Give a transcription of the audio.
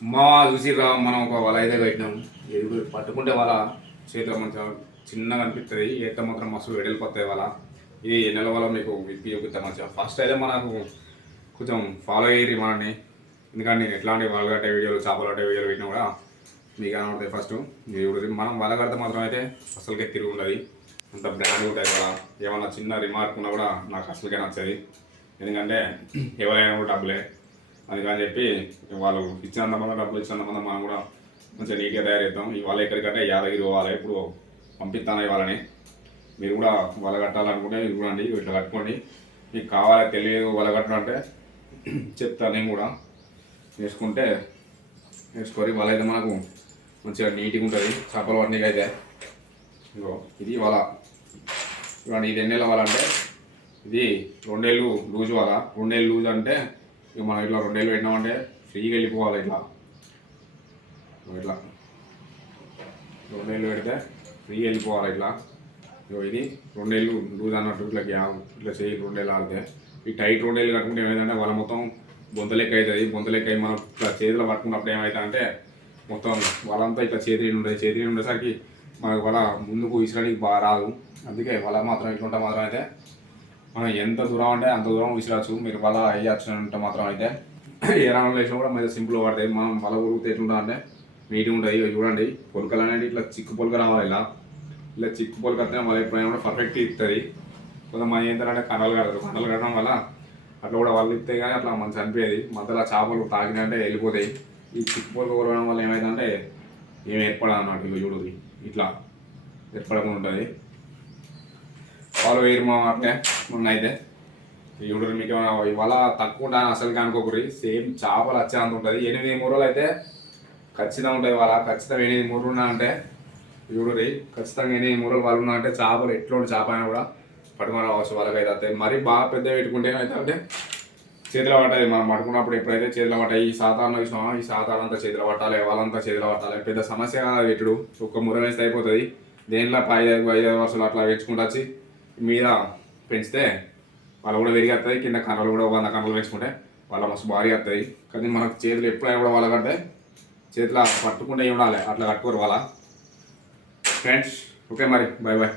మా చూసిరా మనం ఒక వల అయితే పెట్టినాం. ఎదుగు పట్టుకుంటే వల చేతిలో మంచిగా చిన్నగా అనిపిస్తుంది. ఏత మాత్రం మస్తు వెడలిపోతాయి వల. ఇది నెల వల మీకు విప్పి చూపిస్తాం మంచిగా. ఫస్ట్ అయితే మనకు కొంచెం ఫాలో అయ్యి మనని, ఎందుకంటే నేను ఎట్లాంటి వలగట్టే వీడియోలు చేపలు కట్టే వీడియోలు పెట్టినా కూడా మీకు కనబడతాయి. ఫస్ట్ ఇప్పుడు మనం వల కడితే మాత్రం అయితే అసలుకే తిరిగి ఉండదు. అంత బ్రాండ్ ఉంటుంది కదా. ఏమన్నా చిన్న రిమార్క్ ఉన్నా కూడా నాకు అసలుకే నచ్చది. ఎందుకంటే ఎవరైనా కూడా డబ్బులే. అందుకని చెప్పి వాళ్ళు ఇచ్చినంత మంది డబ్బులు ఇచ్చినంత మంది మనం కూడా మంచిగా నీట్గా తయారు చేద్దాం. ఈ వాళ్ళ ఎక్కడికంటే యాదగిరి పోవాలి. ఇప్పుడు పంపిస్తాను వాళ్ళని. మీరు కూడా వల కట్టాలనుకుంటే చూడండి, ఇట్లా కట్టుకోండి. మీకు కావాలి తెలియదు వల కట్టడం అంటే చెప్తాను. నేను కూడా నేర్చుకొని వల అయితే మనకు మంచిగా నీట్గా ఉంటుంది. చేపలు పట్టడానికి అయితే ఇంకో ఇది వల చూడండి. ఇది ఎన్నేళ్ళ వల అంటే ఇది 2 ఏళ్ళు లూజు వల. 2 ఏళ్ళు లూజ్ అంటే ఇక మనం ఇట్లా 2 ఏళ్ళు పెట్టినామంటే ఫ్రీగా వెళ్ళిపోవాలి. ఇట్లా 2 ఏళ్ళు పెడితే ఫ్రీగా వెళ్ళిపోవాలి. ఇట్లా ఇది 2 ఏళ్ళు లూజ్ అన్నట్టు ఇట్లా ఇట్లా చేయి 2 ఏళ్ళు ఆడితే ఈ టైట్ 2 ఏళ్ళు కట్టుకుంటే ఏమైందంటే వాళ్ళ మొత్తం బొంతలెక్క అవుతుంది. బొంతలెక్క అయి మనం ఇట్లా చేతిలో పట్టుకున్నప్పుడు ఏమవుతుందంటే మొత్తం వాళ్ళంతా ఇట్లా చేతి ఉండేసరికి మనకు వల ముందుకు విసిరడానికి బాగా రాదు. అందుకే వల మాత్రం ఇట్లుంటే మాత్రం అయితే మనం ఎంత దూరం అంటే అంత దూరం విసిరచ్చు. మీరు వల వేయచ్చుంటే మాత్రం అయితే ఏ రంగంలో వేసినా కూడా మంచిగా సింపుల్గా పడతాయి. మనం వల ఉరిగితే ఎట్లుంటుంది అంటే నీట్గా ఉంటుంది. చూడండి పొలకలు అనేది ఇట్లా చిక్కు పొలక రావాలి. ఇలా చిక్కు పొలక వస్తే వల ఎప్పుడైనా కూడా పర్ఫెక్ట్ ఇస్తుంది. కొంతమంది ఏంటంటే కర్రలు కట్టడం వల్ల అట్లా కూడా వాళ్ళు ఇస్తాయి, కానీ అట్లా మంచిగా అనిపించేది. మధ్యలో చేపలు తాకినంటే వెళ్ళిపోతాయి. ఈ చిక్కు పొలక కొరవడం వల్ల ఏమైందంటే ఏమి ఏర్పడదు అన్నమాట. ఇవి చూడు ఇట్లా ఏర్పడకుండా ఉంటుంది. ఫాలో అయ్యారు మా అట్లే అయితే ఇప్పుడు మీకు ఇవాళ తక్కువ ఉంటాయని అసలుగా అనుకోకూరి. సేమ్ చేపలు వచ్చేంత ఉంటుంది. 8 మూరలు అయితే ఖచ్చితంగా ఉంటుంది. వాళ్ళ ఖచ్చితంగా 8 మూరలు ఉన్నాయంటే చూడరి, ఖచ్చితంగా 8 మూరలు వాళ్ళు ఉన్నాయంటే చేపలు ఎట్లుంటే చేప అయినా కూడా పట్టుకొని రావచ్చు. వాళ్ళకైతే అయితే మరీ బాగా పెద్ద పెట్టుకుంటే అయితే అంటే చేతిలో పట్టాలి. మనం పట్టుకున్నప్పుడు ఎప్పుడైతే చేతిలో పట్టాయి ఈ సాధారణ విషయం, ఈ సాధారణ అంతా చేతిలో పట్టాలి, వాళ్ళంతా చేతిలో పట్టాలి. పెద్ద సమస్య కాదు పెట్టుడు. ఒక్క ముర వేస్తే అయిపోతుంది. దేంట్లో 5 వరుసలు అట్లా వేసుకుంటూ వచ్చి మీద పెంచితే వాళ్ళు కూడా పెరిగేస్తుంది. కింద కర్రలు కూడా 100 కర్రలు వేసుకుంటే వాళ్ళ మస్తు భారీ వస్తుంది. కానీ మనకు చేతులు ఎప్పుడైనా కూడా వాళ్ళ కడితే చేతిలో పట్టుకుంటే ఉండాలి. అట్లా కట్టుకోరు వాళ్ళ ఫ్రెండ్స్. ఓకే మరి, బాయ్ బాయ్.